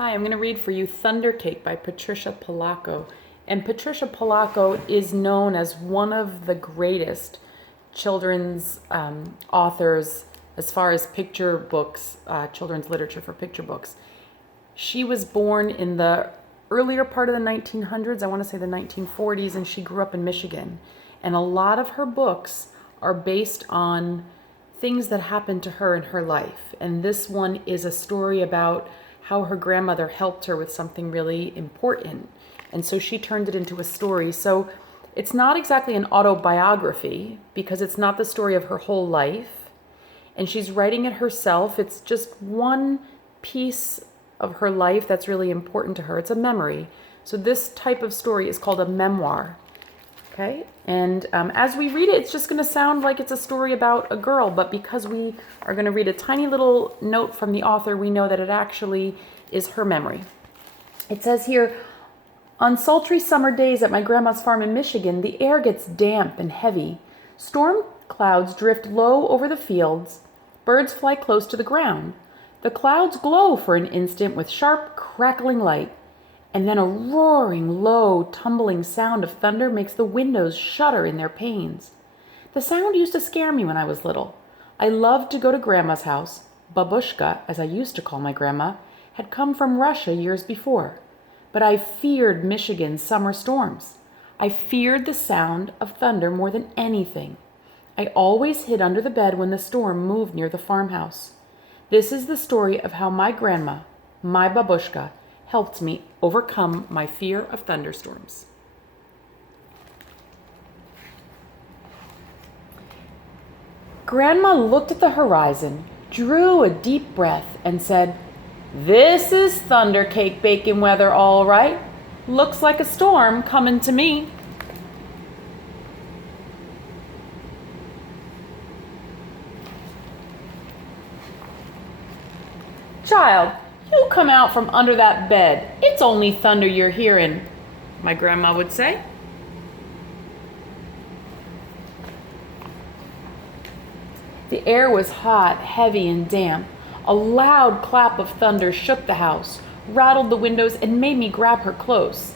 Hi, I'm going to read for you Thundercake by Patricia Polacco. And Patricia Polacco is known as one of the greatest children's authors as far as picture books, children's literature for picture books. She was born in the earlier part of the 1900s, I want to say the 1940s, and she grew up in Michigan. And a lot of her books are based on things that happened to her in her life. And this one is a story about how her grandmother helped her with something really important. And so she turned it into a story. So it's not exactly an autobiography because it's not the story of her whole life. And she's writing it herself. It's just one piece of her life that's really important to her. It's a memory. So this type of story is called a memoir. Okay, and as we read it, it's just going to sound like it's a story about a girl, but because we are going to read a tiny little note from the author, we know that it actually is her memory. It says here, on sultry summer days at my grandma's farm in Michigan, the air gets damp and heavy. Storm clouds drift low over the fields. Birds fly close to the ground. The clouds glow for an instant with sharp, crackling light. And then a roaring, low, tumbling sound of thunder makes the windows shudder in their panes. The sound used to scare me when I was little. I loved to go to Grandma's house. Babushka, as I used to call my grandma, had come from Russia years before. But I feared Michigan's summer storms. I feared the sound of thunder more than anything. I always hid under the bed when the storm moved near the farmhouse. This is the story of how my grandma, my babushka, helped me overcome my fear of thunderstorms. Grandma looked at the horizon, drew a deep breath, and said, "This is Thundercake baking weather, all right. Looks like a storm coming to me." "Child, you come out from under that bed. It's only thunder you're hearing," my grandma would say. The air was hot, heavy, and damp. A loud clap of thunder shook the house, rattled the windows, and made me grab her close.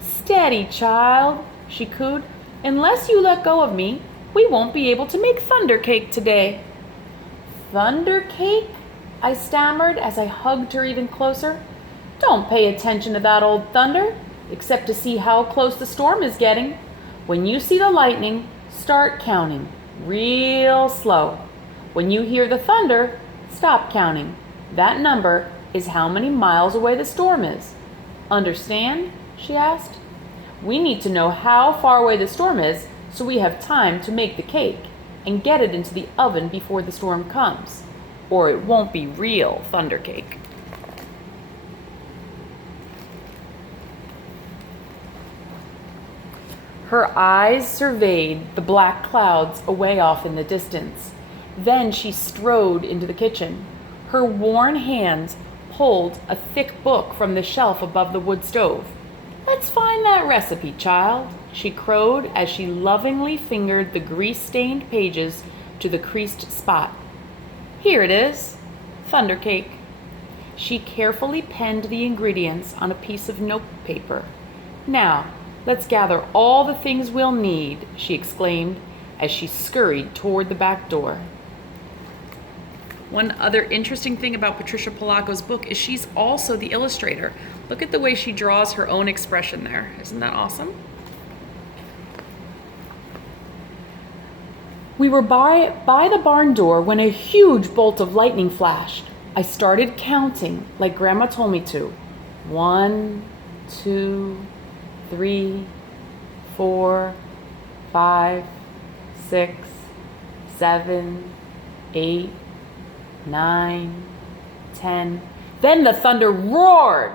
"Steady, child," she cooed. "Unless you let go of me, we won't be able to make Thundercake today." "Thundercake?" I stammered as I hugged her even closer. "Don't pay attention to that old thunder, except to see how close the storm is getting. When you see the lightning, start counting, real slow. When you hear the thunder, stop counting. That number is how many miles away the storm is. Understand?" she asked. "We need to know how far away the storm is so we have time to make the cake and get it into the oven before the storm comes. Or it won't be real Thundercake." Her eyes surveyed the black clouds away off in the distance. Then she strode into the kitchen. Her worn hands pulled a thick book from the shelf above the wood stove. "Let's find that recipe, child," she crowed as she lovingly fingered the grease-stained pages to the creased spot. "Here it is, Thundercake." She carefully penned the ingredients on a piece of notepaper. "Now, let's gather all the things we'll need," she exclaimed as she scurried toward the back door. One other interesting thing about Patricia Polacco's book is she's also the illustrator. Look at the way she draws her own expression there. Isn't that awesome? We were by the barn door when a huge bolt of lightning flashed. I started counting like Grandma told me to. 1, 2, 3, 4, 5, 6, 7, 8, 9, 10. Then the thunder roared.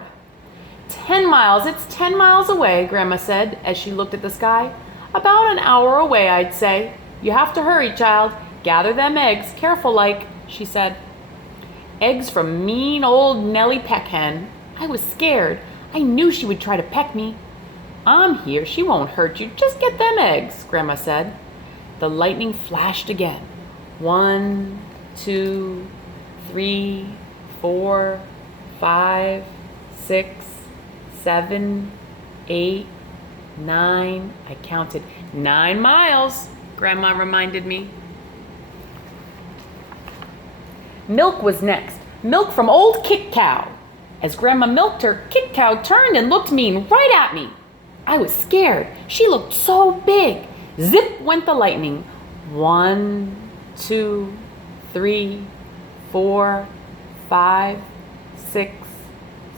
10 miles, it's 10 miles away, Grandma said as she looked at the sky. "About an hour away, I'd say. You have to hurry, child. Gather them eggs, careful like," she said. Eggs from mean old Nellie Peckhen. I was scared. I knew she would try to peck me. "I'm here, she won't hurt you. Just get them eggs," Grandma said. The lightning flashed again. 1, 2, 3, 4, 5, 6, 7, 8, 9. I counted 9 miles, Grandma reminded me. Milk was next. Milk from old Kick Cow. As Grandma milked her, Kick Cow turned and looked mean right at me. I was scared. She looked so big. Zip went the lightning. 1, 2, 3, 4, 5, 6,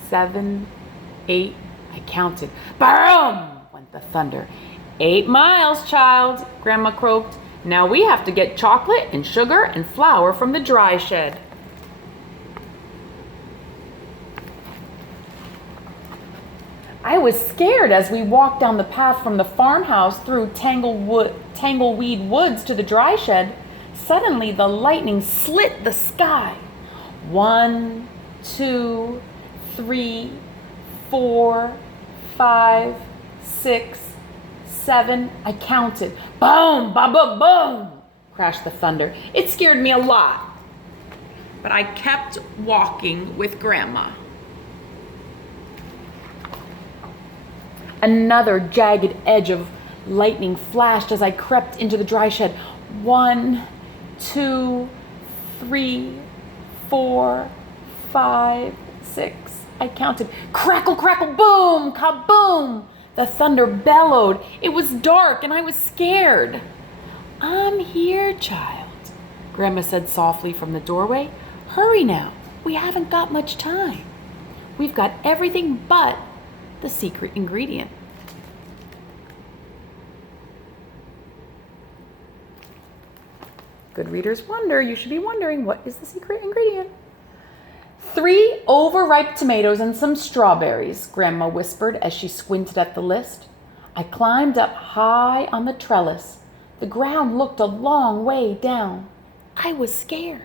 7, 8. I counted. Boom! Went the thunder. 8 miles, child, Grandma croaked. Now we have to get chocolate and sugar and flour from the dry shed. I was scared as we walked down the path from the farmhouse through tangleweed woods to the dry shed. Suddenly the lightning slit the sky. 1, 2, 3, 4, 5, 6, 7. I counted. Boom, ba ba boom, crashed the thunder. It scared me a lot, but I kept walking with Grandma. Another jagged edge of lightning flashed as I crept into the dry shed. 1, 2, 3, 4, 5, 6. I counted. Crackle, crackle, boom, kaboom. The thunder bellowed. It was dark and I was scared. I'm here, child, Grandma said softly from the doorway. Hurry now. We haven't got much time. We've got everything but the secret ingredient. Good readers wonder, you should be wondering, what is the secret ingredient? 3 overripe tomatoes and some strawberries, Grandma whispered as she squinted at the list. I climbed up high on the trellis. The ground looked a long way down. I was scared.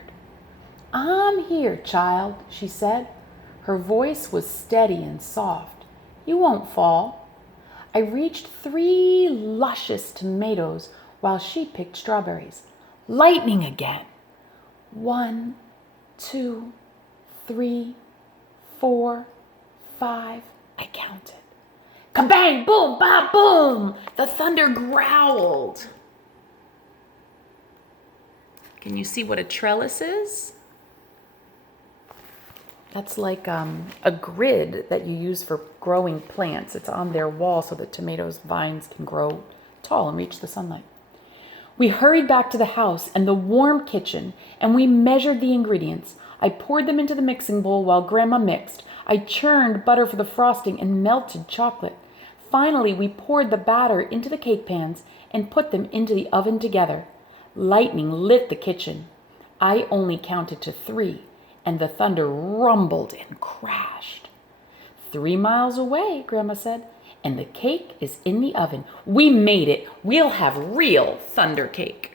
I'm here, child, she said. Her voice was steady and soft. You won't fall. I reached 3 luscious tomatoes while she picked strawberries. Lightning again. 1, 2, 3, 4, 5. I counted. Kabang, boom, ba, boom. The thunder growled. Can you see what a trellis is? That's like a grid that you use for growing plants. It's on their wall so that tomatoes' vines can grow tall and reach the sunlight. We hurried back to the house and the warm kitchen, and we measured the ingredients. I poured them into the mixing bowl while Grandma mixed. I churned butter for the frosting and melted chocolate. Finally, we poured the batter into the cake pans and put them into the oven together. Lightning lit the kitchen. I only counted to 3, and the thunder rumbled and crashed. 3 miles away, Grandma said, and the cake is in the oven. We made it. We'll have real Thundercake.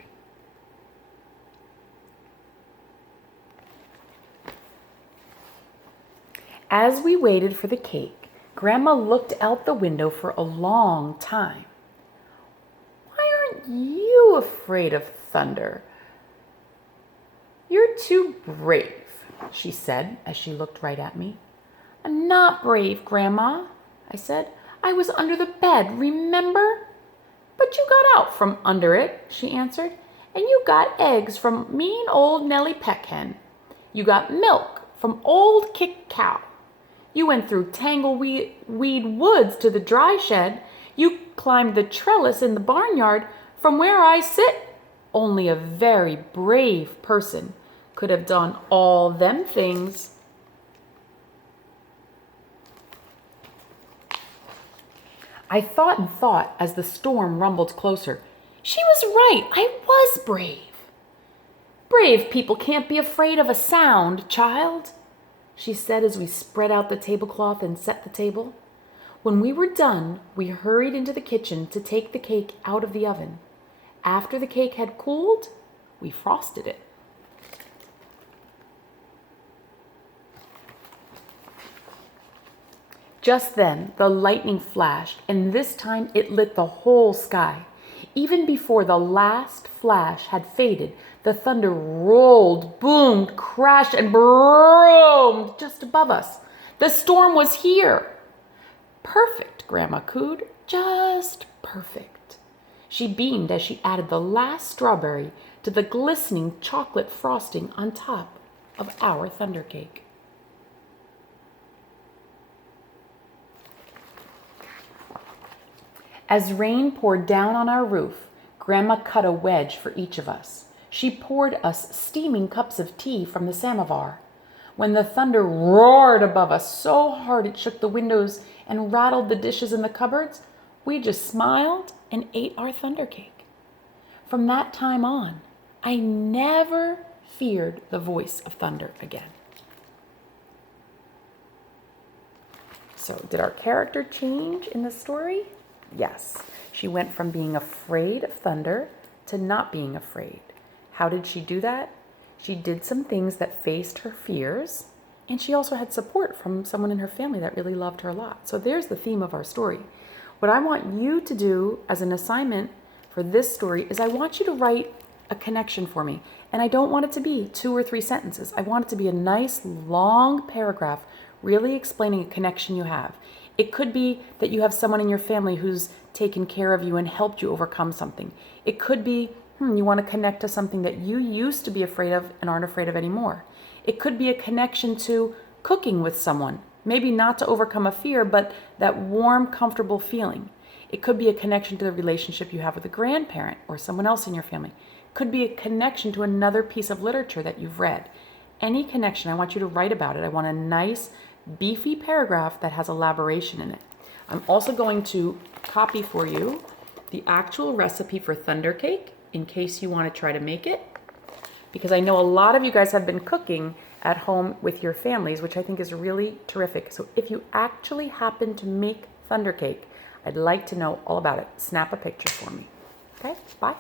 As we waited for the cake, Grandma looked out the window for a long time. Why aren't you afraid of thunder? You're too brave, she said as she looked right at me. I'm not brave, Grandma, I said. I was under the bed, remember? But you got out from under it, she answered, and you got eggs from mean old Nellie Peckhen. You got milk from old Kick Cow. You went through tangleweed woods to the dry shed. You climbed the trellis in the barnyard from where I sit. Only a very brave person could have done all them things. I thought and thought as the storm rumbled closer. She was right. I was brave. Brave people can't be afraid of a sound, child, she said as we spread out the tablecloth and set the table. When we were done, we hurried into the kitchen to take the cake out of the oven. After the cake had cooled, we frosted it. Just then, the lightning flashed, and this time it lit the whole sky. Even before the last flash had faded, the thunder rolled, boomed, crashed, and broomed just above us. The storm was here. Perfect, Grandma cooed. Just perfect. She beamed as she added the last strawberry to the glistening chocolate frosting on top of our Thundercake. As rain poured down on our roof, Grandma cut a wedge for each of us. She poured us steaming cups of tea from the samovar. When the thunder roared above us so hard it shook the windows and rattled the dishes in the cupboards, we just smiled and ate our Thundercake. From that time on, I never feared the voice of thunder again. So, did our character change in the story? Yes. She went from being afraid of thunder to not being afraid. How did she do that? She did some things that faced her fears, and she also had support from someone in her family that really loved her a lot. So there's the theme of our story. What I want you to do as an assignment for this story is I want you to write a connection for me. And I don't want it to be 2 or 3 sentences. I want it to be a nice long paragraph really explaining a connection you have. It could be that you have someone in your family who's taken care of you and helped you overcome something. It could be you want to connect to something that you used to be afraid of and aren't afraid of anymore. It could be a connection to cooking with someone, maybe not to overcome a fear, but that warm, comfortable feeling. It could be a connection to the relationship you have with a grandparent or someone else in your family. It could be a connection to another piece of literature that you've read. Any connection, I want you to write about it. I want a nice, beefy paragraph that has elaboration in it. I'm also going to copy for you the actual recipe for Thundercake in case you want to try to make it, because I know a lot of you guys have been cooking at home with your families, which I think is really terrific. So if you actually happen to make Thundercake, I'd like to know all about it. Snap a picture for me. Okay, bye.